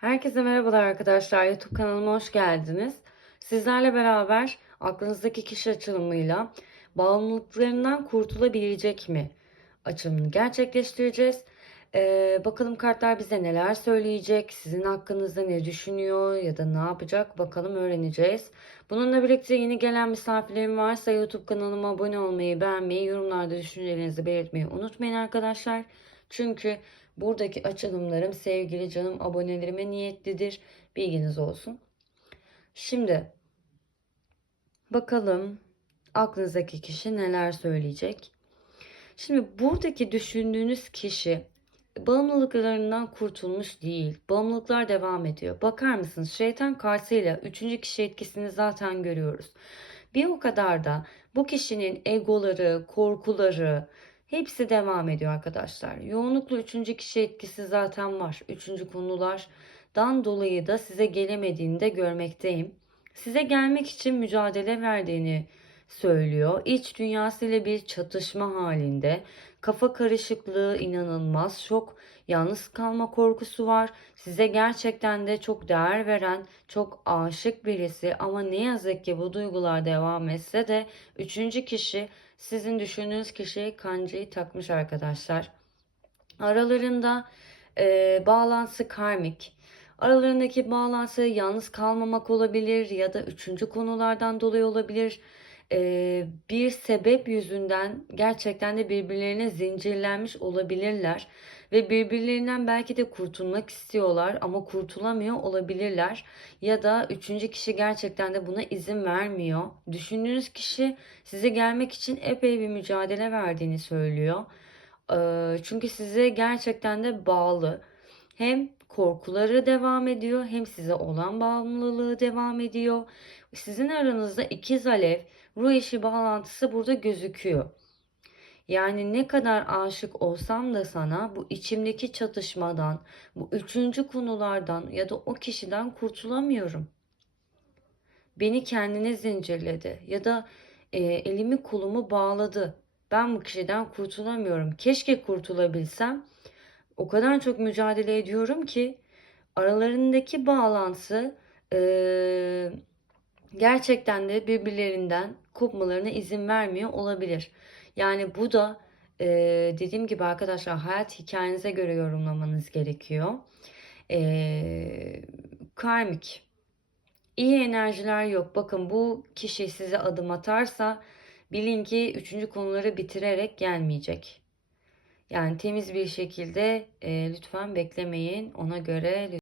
Herkese merhabalar arkadaşlar. YouTube kanalıma hoş geldiniz. Sizlerle beraber aklınızdaki kişi açılımıyla bağımlılıklarından kurtulabilecek mi açılımını gerçekleştireceğiz. Ee, bakalım kartlar bize neler söyleyecek, sizin hakkınızda ne düşünüyor ya da ne yapacak bakalım öğreneceğiz. Bununla birlikte yeni gelen misafirlerim varsa YouTube kanalıma abone olmayı, beğenmeyi, yorumlarda düşüncelerinizi belirtmeyi unutmayın arkadaşlar. Çünkü buradaki açılımlarım sevgili canım abonelerime niyetlidir. Bilginiz olsun. Şimdi bakalım aklınızdaki kişi neler söyleyecek. Şimdi buradaki düşündüğünüz kişi bağımlılıklarından kurtulmuş değil. Bağımlılıklar devam ediyor. Bakar mısınız? Şeytan kartıyla üçüncü kişi etkisini zaten görüyoruz. Bir o kadar da bu kişinin egoları, korkuları hepsi devam ediyor arkadaşlar. Yoğunlukla üçüncü kişi etkisi zaten var. Üçüncü konulardan dolayı da size gelemediğini de görmekteyim. Size gelmek için mücadele verdiğini söylüyor. İç dünyasıyla bir çatışma halinde. Kafa karışıklığı inanılmaz. Çok yalnız kalma korkusu var. Size gerçekten de çok değer veren, çok aşık birisi ama ne yazık ki bu duygular devam etse de üçüncü kişi sizin düşündüğünüz kişiye kancayı takmış arkadaşlar. Aralarında e, bağlantısı karmik. Aralarındaki bağlantısı yalnız kalmamak olabilir ya da üçüncü konulardan dolayı olabilir e, bir sebep yüzünden gerçekten de birbirlerine zincirlenmiş olabilirler ve birbirlerinden belki de kurtulmak istiyorlar ama kurtulamıyor olabilirler ya da üçüncü kişi gerçekten de buna izin vermiyor. Düşündüğünüz kişi size gelmek için epey bir mücadele verdiğini söylüyor. Çünkü size gerçekten de bağlı. Hem korkuları devam ediyor hem size olan bağımlılığı devam ediyor. Sizin aranızda ikiz alev ruh eşi bağlantısı burada gözüküyor. Yani ne kadar aşık olsam da sana bu içimdeki çatışmadan, bu üçüncü konulardan ya da o kişiden kurtulamıyorum. Beni kendine zincirledi ya da e, elimi kolumu bağladı. Ben bu kişiden kurtulamıyorum. Keşke kurtulabilsem. O kadar çok mücadele ediyorum ki aralarındaki bağlantısı e, gerçekten de birbirlerinden kopmalarına izin vermiyor olabilir. Yani bu da e, dediğim gibi arkadaşlar hayat hikayenize göre yorumlamanız gerekiyor. E, karmik. İyi enerjiler yok. Bakın bu kişi size adım atarsa bilin ki üçüncü konuları bitirerek gelmeyecek. Yani temiz bir şekilde e, lütfen beklemeyin. Ona göre